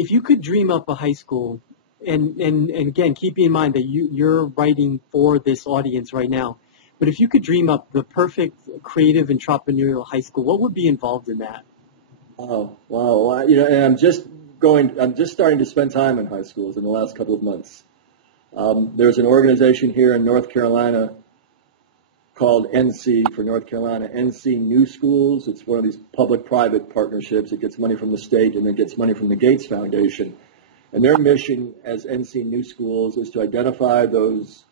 if you could dream up a high school, and again, keeping in mind that you're writing for this audience right now, but if you could dream up the perfect creative entrepreneurial high school, what would be involved in that? Oh, wow. And I'm just starting to spend time in high schools in the last couple of months. There's an organization here in North Carolina called NC for North Carolina, NC New Schools. It's one of these public-private partnerships. It gets money from the state and then gets money from the Gates Foundation. And their mission as NC New Schools is to identify those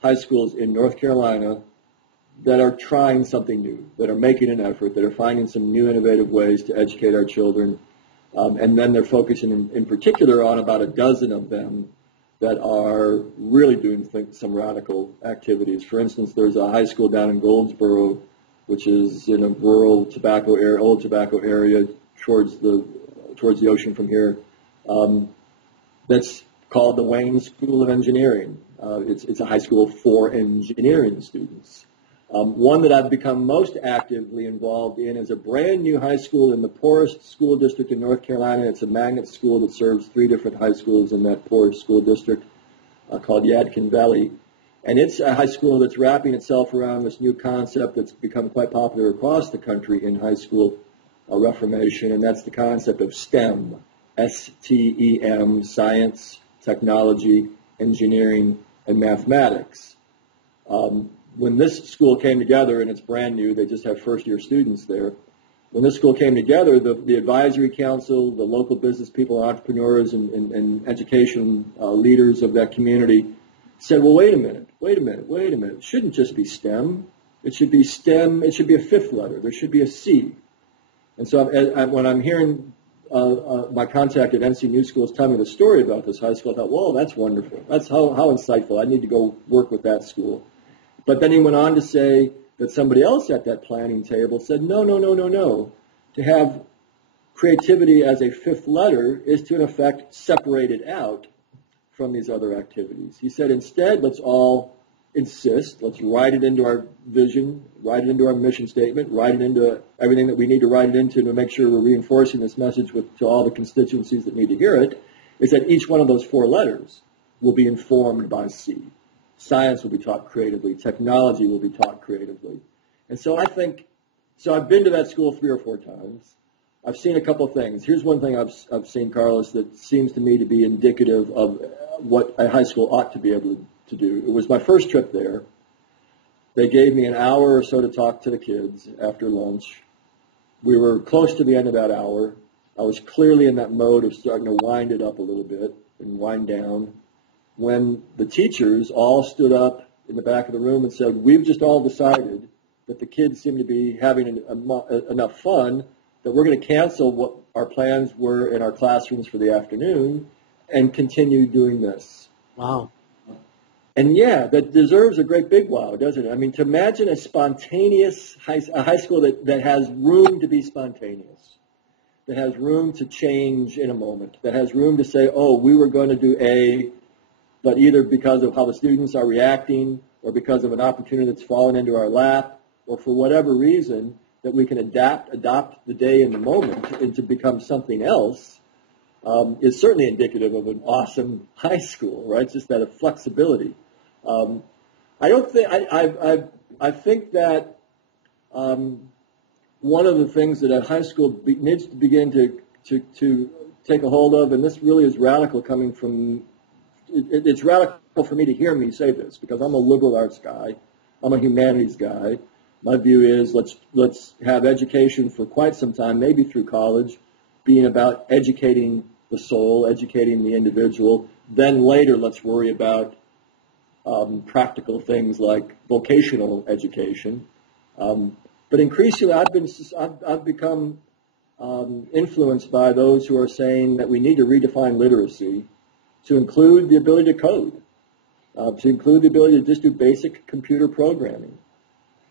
high schools in North Carolina that are trying something new, that are making an effort, that are finding some new innovative ways to educate our children. And then they're focusing in particular on about a dozen of them that are really doing some radical activities. For instance, there's a high school down in Goldsboro, which is in a rural old tobacco area towards the ocean from here. That's called the Wayne School of Engineering. It's a high school for engineering students. One that I've become most actively involved in is a brand new high school in the poorest school district in North Carolina. It's a magnet school that serves 3 different high schools in that poor school district called Yadkin Valley. And it's a high school that's wrapping itself around this new concept that's become quite popular across the country in high school reformation, and that's the concept of STEM, S-T-E-M, science, technology, engineering, and mathematics. When this school came together, and it's brand new, they just have first-year students there. When this school came together, the advisory council, the local business people, entrepreneurs, and education leaders of that community said, well, wait a minute. It shouldn't just be STEM. It should be STEM. It should be a 5th letter. There should be a C. And so when I'm hearing my contact at NC New Schools tell me the story about this high school, I thought, well, that's wonderful. That's how insightful. I need to go work with that school. But then he went on to say that somebody else at that planning table said, no. To have creativity as a 5th letter is to, in effect, separate it out from these other activities. He said, instead, let's all insist, let's write it into our vision, write it into our mission statement, write it into everything that we need to write it into to make sure we're reinforcing this message to all the constituencies that need to hear it, is that each one of those 4 letters will be informed by C. Science will be taught creatively. Technology will be taught creatively. And so I've been to that school 3 or 4 times. I've seen a couple of things. Here's one thing I've seen, Carlos, that seems to me to be indicative of what a high school ought to be able to do. It was my first trip there. They gave me an hour or so to talk to the kids after lunch. We were close to the end of that hour. I was clearly in that mode of starting to wind it up a little bit and wind down, when the teachers all stood up in the back of the room and said, we've just all decided that the kids seem to be having enough fun that we're going to cancel what our plans were in our classrooms for the afternoon and continue doing this. Wow. And yeah, that deserves a great big wow, doesn't it? I mean, to imagine a spontaneous high school that has room to be spontaneous, that has room to change in a moment, that has room to say, oh, we were going to do A, but either because of how the students are reacting or because of an opportunity that's fallen into our lap or for whatever reason, that we can adopt the day in the moment and to become something else, is certainly indicative of an awesome high school, right? It's just that flexibility. I think that one of the things that a high school needs to begin to take a hold of, and this really is radical coming from, it's radical for me to hear me say this because I'm a liberal arts guy, I'm a humanities guy. My view is let's have education for quite some time, maybe through college, being about educating the soul, educating the individual. Then later, let's worry about practical things like vocational education. But increasingly, I've become influenced by those who are saying that we need to redefine literacy to include the ability to code, to include the ability to just do basic computer programming.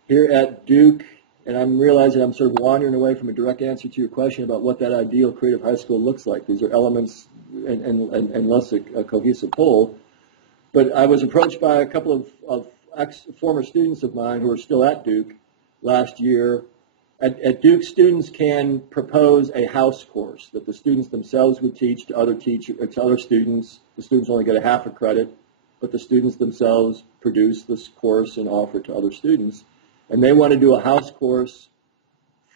Here at Duke, and I'm realizing I'm sort of wandering away from a direct answer to your question about what that ideal creative high school looks like. These are elements and less a cohesive whole. But I was approached by a couple of former students of mine who are still at Duke last year At Duke, students can propose a house course that the students themselves would teach to other students. The students only get a half a credit, but the students themselves produce this course and offer it to other students. And they want to do a house course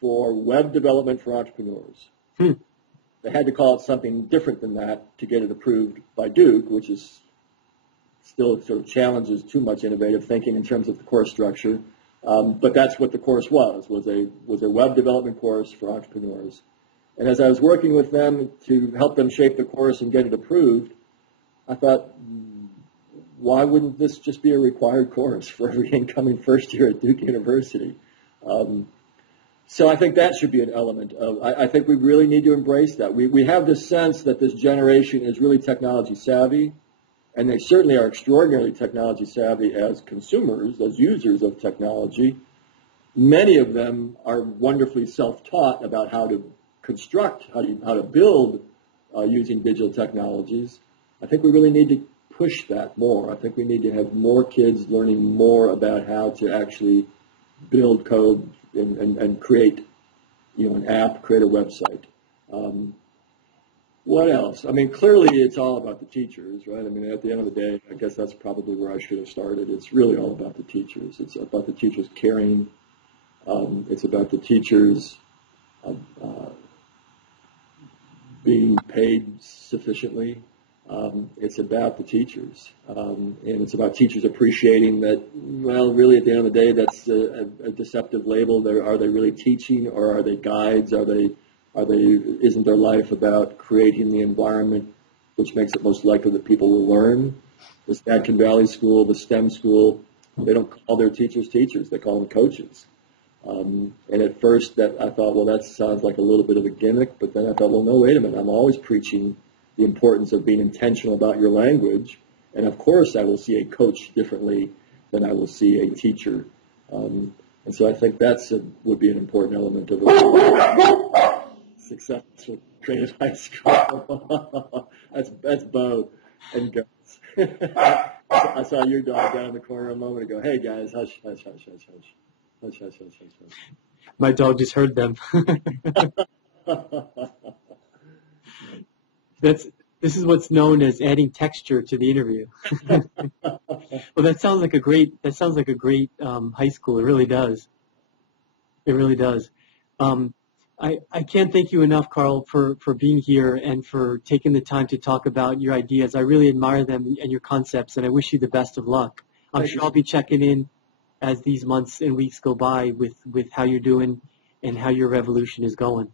for web development for entrepreneurs. They had to call it something different than that to get it approved by Duke, which is still sort of challenges too much innovative thinking in terms of the course structure. But that's what the course was a web development course for entrepreneurs. And as I was working with them to help them shape the course and get it approved, I thought, why wouldn't this just be a required course for every incoming first year at Duke University? So I think that should be an element of, I think we really need to embrace that. We have this sense that this generation is really technology savvy, and they certainly are extraordinarily technology savvy as consumers, as users of technology. Many of them are wonderfully self-taught about how to construct, how to build using digital technologies. I think we really need to push that more. I think we need to have more kids learning more about how to actually build code and create, an app, create a website. What else? I mean, clearly it's all about the teachers, right? I mean, at the end of the day, I guess that's probably where I should have started. It's really all about the teachers. It's about the teachers caring. It's about the teachers being paid sufficiently. It's about the teachers, and it's about teachers appreciating that, well, really at the end of the day, that's a deceptive label. Are they really teaching, or are they guides? Isn't their life about creating the environment which makes it most likely that people will learn? The Silicon Valley School, the STEM school, they don't call their teachers teachers. They call them coaches. And at first I thought, well, that sounds like a little bit of a gimmick. But then I thought, well, no, wait a minute. I'm always preaching the importance of being intentional about your language. And, of course, I will see a coach differently than I will see a teacher. And so I think would be an important element of a successful creative high school. That's Bo and Gus. I saw your dog down in the corner a moment ago. Hey, guys, hush, hush, hush, hush, hush. Hush, hush, hush, hush, hush. My dog just heard them. This is what's known as adding texture to the interview. Well, that sounds like a great high school. It really does. It really does. I can't thank you enough, Carl, for being here and for taking the time to talk about your ideas. I really admire them and your concepts, and I wish you the best of luck. I'm sure I'll be checking in as these months and weeks go by with how you're doing and how your revolution is going.